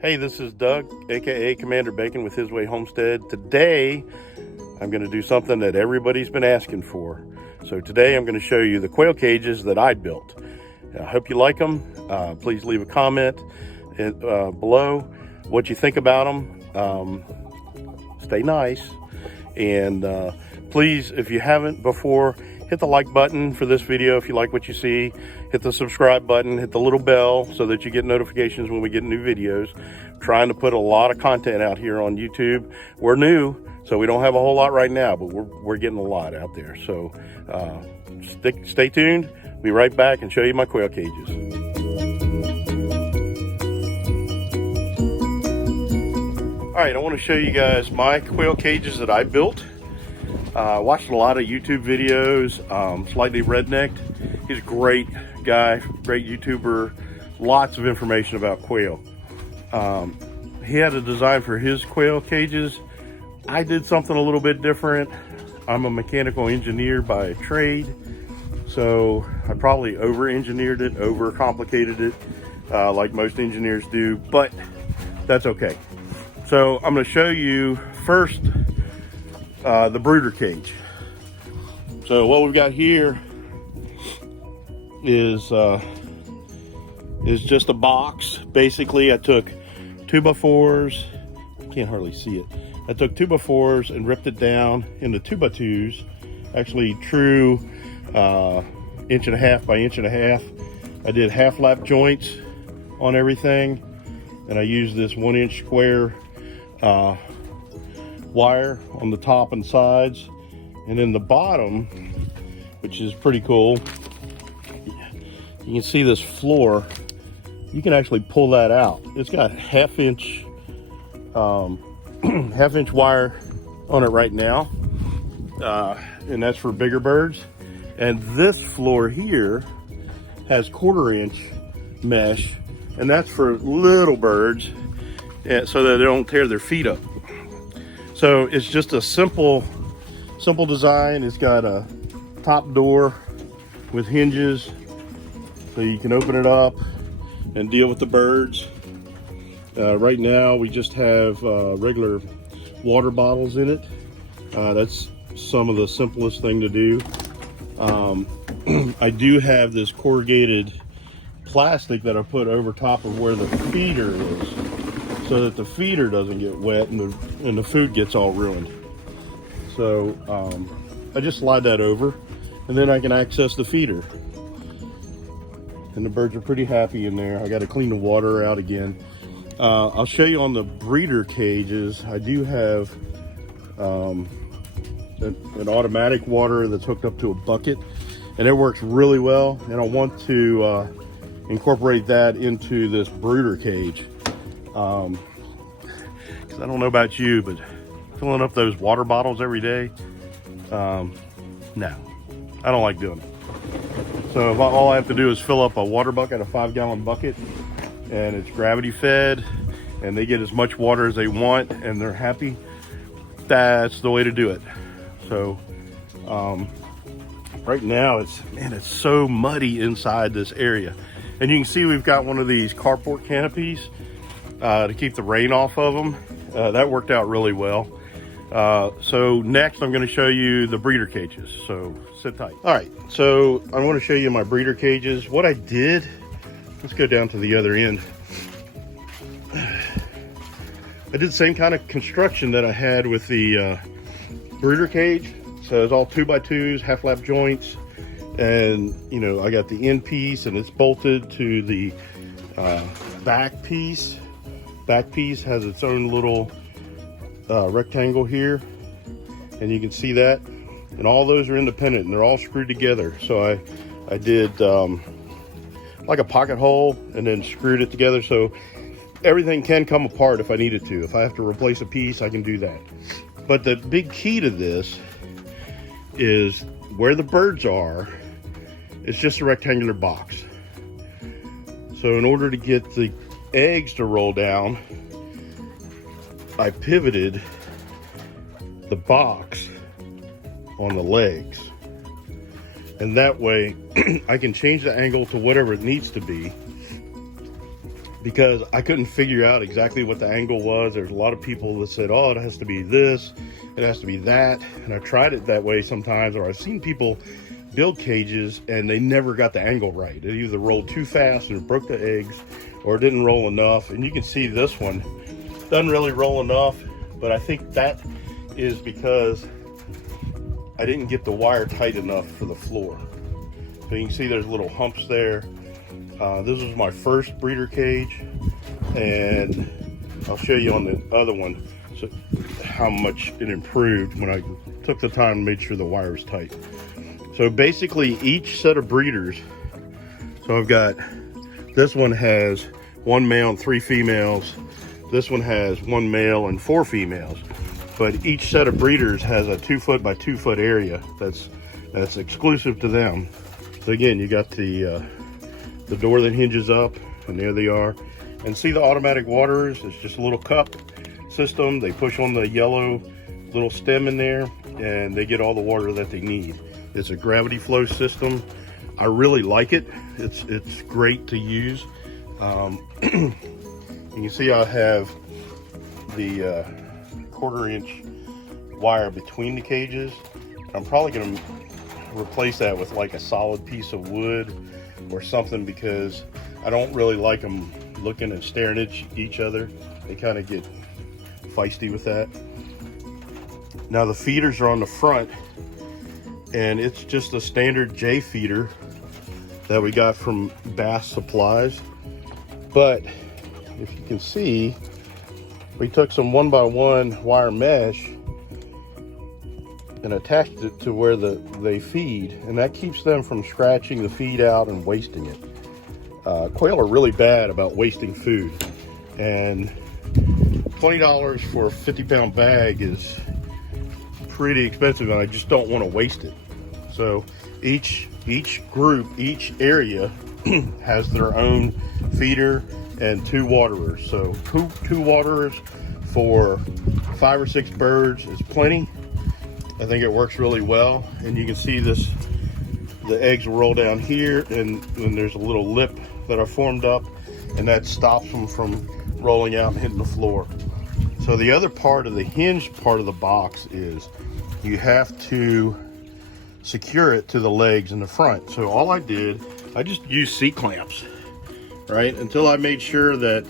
Hey, this is Doug, aka Commander Bacon with His Way Homestead. Today, I'm going to do something that everybody's been asking for. So today I'm going to show you the quail cages that I built. I hope you like them. Please leave a comment below what you think about them. Stay nice. And please, if you haven't before, hit the like button for this video if you like what you see. Hit the subscribe button, hit the little bell so that you get notifications when we get new videos. I'm trying to put a lot of content out here on YouTube. We're new, so we don't have a whole lot right now, but we're getting a lot out there. So stay tuned. Be right back and show you my quail cages. All right, I want to show you guys my quail cages that I built. I watched a lot of YouTube videos. Slightly Rednecked. He's a great guy, great YouTuber, lots of information about quail. He had a design for his quail cages. I did something a little bit different. I'm a mechanical engineer by trade, so I probably over-engineered it, over-complicated it, like most engineers do, but that's okay. So I'm going to show you first the brooder cage. So what we've got here is just a box. Basically, I took 2x4s. Can't hardly see it. I took 2x4s and ripped it down into 2x2s. Actually, true 1.5 inches by 1.5 inches. I did half lap joints on everything, and I used this 1-inch square wire on the top and sides, and then the bottom, which is pretty cool. You can see this floor. You can actually pull that out. It's got half-inch wire on it right now, and that's for bigger birds. And this floor here has 1/4-inch mesh, and that's for little birds, so that they don't tear their feet up. So it's just a simple design. It's got a top door with hinges, so you can open it up and deal with the birds. Right now we just have regular water bottles in it. That's some of the simplest thing to do. I do have this corrugated plastic that I put over top of where the feeder is, so that the feeder doesn't get wet and the food gets all ruined. So I just slide that over, and then I can access the feeder. And the birds are pretty happy in there. I got to clean the water out again. I'll show you on the breeder cages. I do have an automatic water that's hooked up to a bucket, and it works really well. And I want to incorporate that into this brooder cage. Because I don't know about you, but filling up those water bottles every day, no, I don't like doing it. So if all I have to do is fill up a water bucket, a 5-gallon bucket, and it's gravity fed, and they get as much water as they want, and they're happy, that's the way to do it. So right now it's so muddy inside this area, and you can see we've got one of these carport canopies to keep the rain off of them. That worked out really well. So next I'm going to show you the breeder cages, so sit tight. All right, so I want to show you my breeder cages. What I did, let's go down to the other end. I did the same kind of construction that I had with the brooder cage. So it's all 2x2s, half lap joints, and you know, I got the end piece and it's bolted to the back piece. Back piece has its own little rectangle here, and you can see that, and all those are independent and they're all screwed together. So I did like a pocket hole and then screwed it together, so everything can come apart if I needed to. If I have to replace a piece, I can do that. But the big key to this is where the birds are, it's just a rectangular box. So in order to get the eggs to roll down, I pivoted the box on the legs, and that way I can change the angle to whatever it needs to be because I couldn't figure out exactly what the angle was. There's a lot of people that said, oh, it has to be this, it has to be that. And I've tried it that way sometimes, or I've seen people build cages and they never got the angle right. It either rolled too fast and it broke the eggs, or it didn't roll enough. And you can see this one doesn't really roll enough, but I think that is because I didn't get the wire tight enough for the floor. So you can see there's little humps there. This was my first breeder cage, and I'll show you on the other one so how much it improved when I took the time and made sure the wire was tight. So basically each set of breeders, so I've got, this one has 1 male and 3 females. This one has 1 male and 4 females. But each set of breeders has a 2 foot by 2 foot area that's exclusive to them. So again, you got the door that hinges up, and there they are. And see the automatic waterers? It's just a little cup system. They push on the yellow little stem in there, and they get all the water that they need. It's a gravity flow system. I really like it. It's great to use. You can see I have the 1/4 inch wire between the cages. I'm probably going to replace that with like a solid piece of wood or something, because I don't really like them looking and staring at each other. They kind of get feisty with that. Now the feeders are on the front, and it's just a standard J feeder that we got from Bass Supplies. But if you can see, we took some 1x1 wire mesh and attached it to where they feed, and that keeps them from scratching the feed out and wasting it. Quail are really bad about wasting food, and $20 for a 50-pound bag is pretty expensive, and I just don't want to waste it. So each group, each area has their own feeder and 2 waterers. So two waterers for 5 or 6 birds is plenty. I think it works really well. And you can see this, the eggs roll down here, and then there's a little lip that are formed up, and that stops them from rolling out and hitting the floor. So the other part of the hinge part of the box is you have to secure it to the legs in the front. So all I did, I just used C-clamps, right? Until I made sure that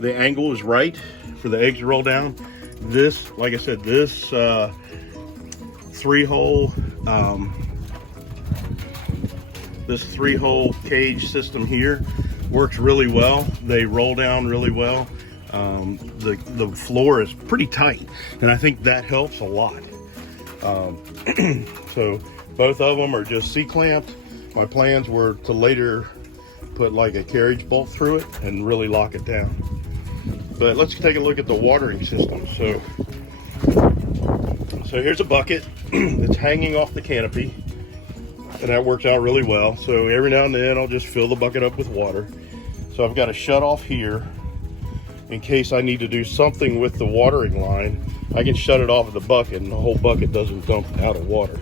the angle is right for the eggs to roll down. This, like I said, this 3-hole this 3-hole cage system here works really well. They roll down really well. The floor is pretty tight, and I think that helps a lot. So both of them are just C-clamped. My plans were to later put like a carriage bolt through it and really lock it down. But let's take a look at the watering system. So here's a bucket. It's hanging off the canopy, and that works out really well. So every now and then I'll just fill the bucket up with water. So I've got a shut off here in case I need to do something with the watering line. I can shut it off of the bucket, and the whole bucket doesn't dump out of water.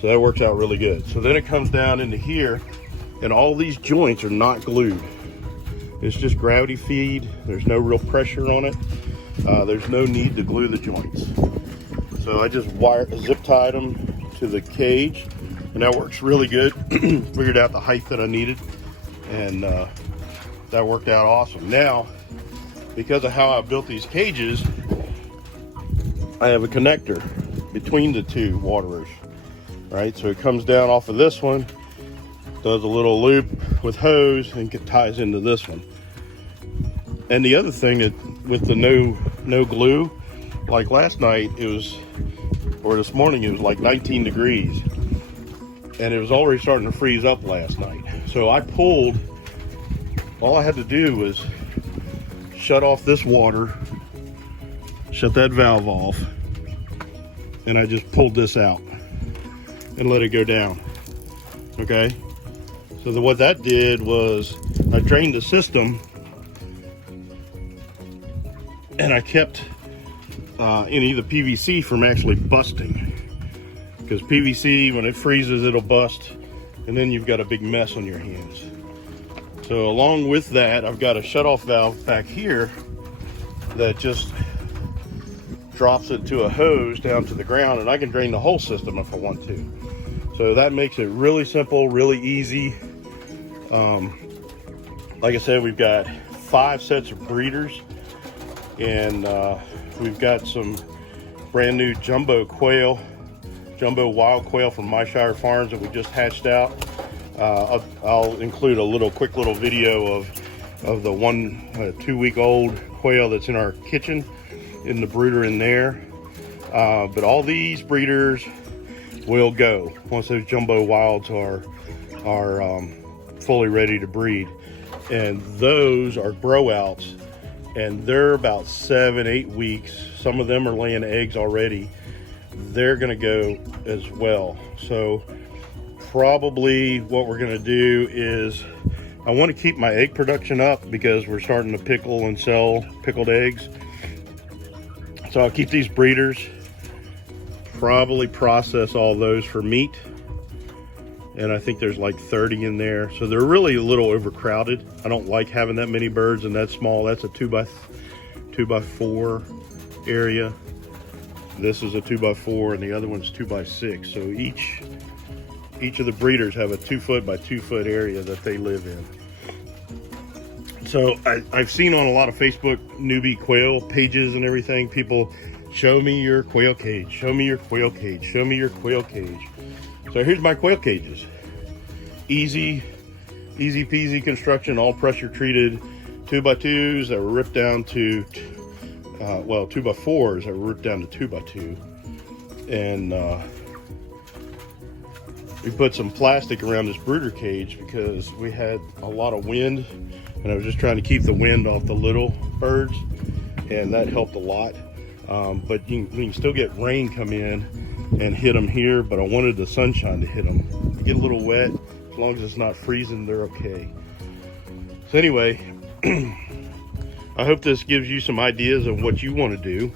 So that works out really good. So then it comes down into here, and all these joints are not glued. It's just gravity feed. There's no real pressure on it. There's no need to glue the joints. So I just zip tied them to the cage, and that works really good. Figured out the height that I needed, and that worked out awesome. Now, because of how I built these cages, I have a connector between the 2 waterers, right? So it comes down off of this one, does a little loop with hose, and ties into this one. And the other thing that with the no glue, like last night it was, or this morning it was like 19 degrees, and it was already starting to freeze up last night. So I pulled, all I had to do was shut off this water, shut that valve off, and I just pulled this out and let it go down. Okay, so what that did was I drained the system, and I kept any of the PVC from actually busting, because PVC, when it freezes, it'll bust, and then you've got a big mess on your hands. So along with that, I've got a shutoff valve back here that just drops it to a hose down to the ground, and I can drain the whole system if I want to. So that makes it really simple, really easy. Like I said, we've got 5 sets of breeders, and we've got some brand new jumbo quail, jumbo wild quail from My Shire Farms that we just hatched out. I'll include a quick little video of the 2-week-old quail that's in our kitchen, in the brooder in there. But all these breeders will go once those jumbo wilds are fully ready to breed. And those are grow outs, and they're about 7-8 weeks. Some of them are laying eggs already. They're gonna go as well. So probably what we're gonna do is, I want to keep my egg production up because we're starting to pickle and sell pickled eggs. So I'll keep these breeders, probably process all those for meat. And I think there's like 30 in there. So they're really a little overcrowded. I don't like having that many birds and that small. That's a 2x4 area. This is a 2x4 and the other one's 2x6. So each of the breeders have a 2-foot by 2-foot area that they live in. So I've seen on a lot of Facebook newbie quail pages and everything, people, show me your quail cage, show me your quail cage, show me your quail cage. So here's my quail cages. Easy peasy construction, all pressure treated 2x2s that were ripped down to, 2x4s that were ripped down to 2x2. And we put some plastic around this brooder cage because we had a lot of wind, and I was just trying to keep the wind off the little birds, and that helped a lot. But you can still get rain come in and hit them here, but I wanted the sunshine to hit them. They get a little wet, as long as it's not freezing, they're okay. So anyway, I hope this gives you some ideas of what you want to do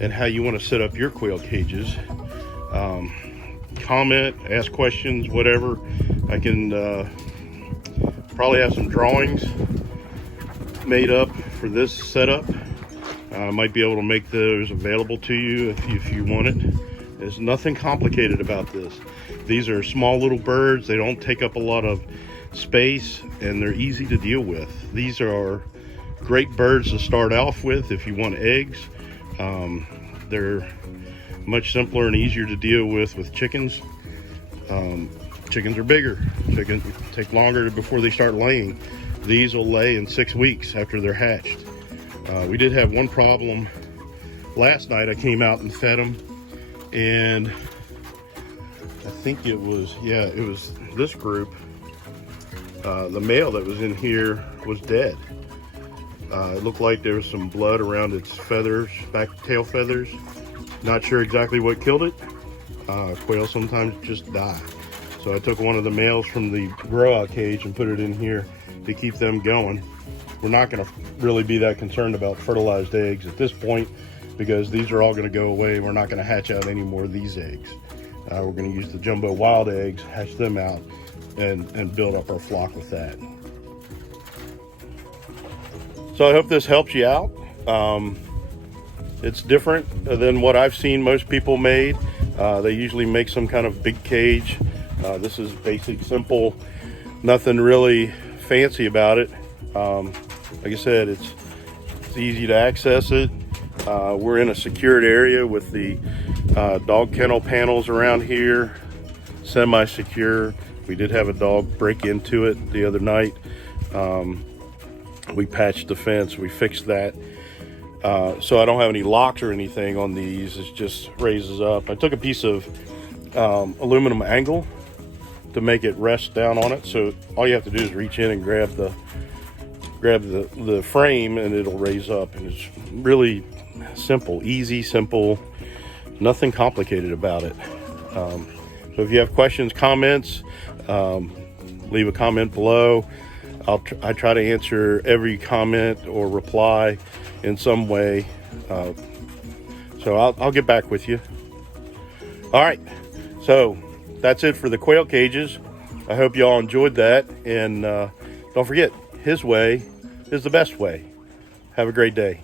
and how you want to set up your quail cages. Comment, ask questions, whatever. I can probably have some drawings made up for this setup. I might be able to make those available to you if you want it. There's nothing complicated about this. These are small little birds. They don't take up a lot of space, and they're easy to deal with. These are great birds to start off with if you want eggs. They're much simpler and easier to deal with chickens. Chickens are bigger. Chickens take longer before they start laying. These will lay in 6 weeks after they're hatched. We did have one problem last night. I came out and fed them, and I think it was this group. The male that was in here was dead. It looked like there was some blood around its feathers, tail feathers. Not sure exactly what killed it. Quail sometimes just die. So I took one of the males from the grow out cage and put it in here to keep them going. We're not going to really be that concerned about fertilized eggs at this point because these are all going to go away. We're not going to hatch out any more of these eggs. We're going to use the jumbo wild eggs, hatch them out, and build up our flock with that. So I hope this helps you out. It's different than what I've seen most people made. They usually make some kind of big cage. This is basic, simple, nothing really fancy about it. Like I said, it's easy to access it. We're in a secured area with the dog kennel panels around here, semi-secure. We did have a dog break into it the other night. We patched the fence, we fixed that. So I don't have any locks or anything on these. It just raises up. I took a piece of aluminum angle to make it rest down on it. So all you have to do is reach in and grab the frame, and it'll raise up. And it's really simple, easy, simple, nothing complicated about it. So if you have questions, comments, leave a comment below. I try to answer every comment or reply in some way. So I'll get back with you. All right, so that's it for the quail cages. I hope y'all enjoyed that, and Don't forget, his way is the best way. Have a great day.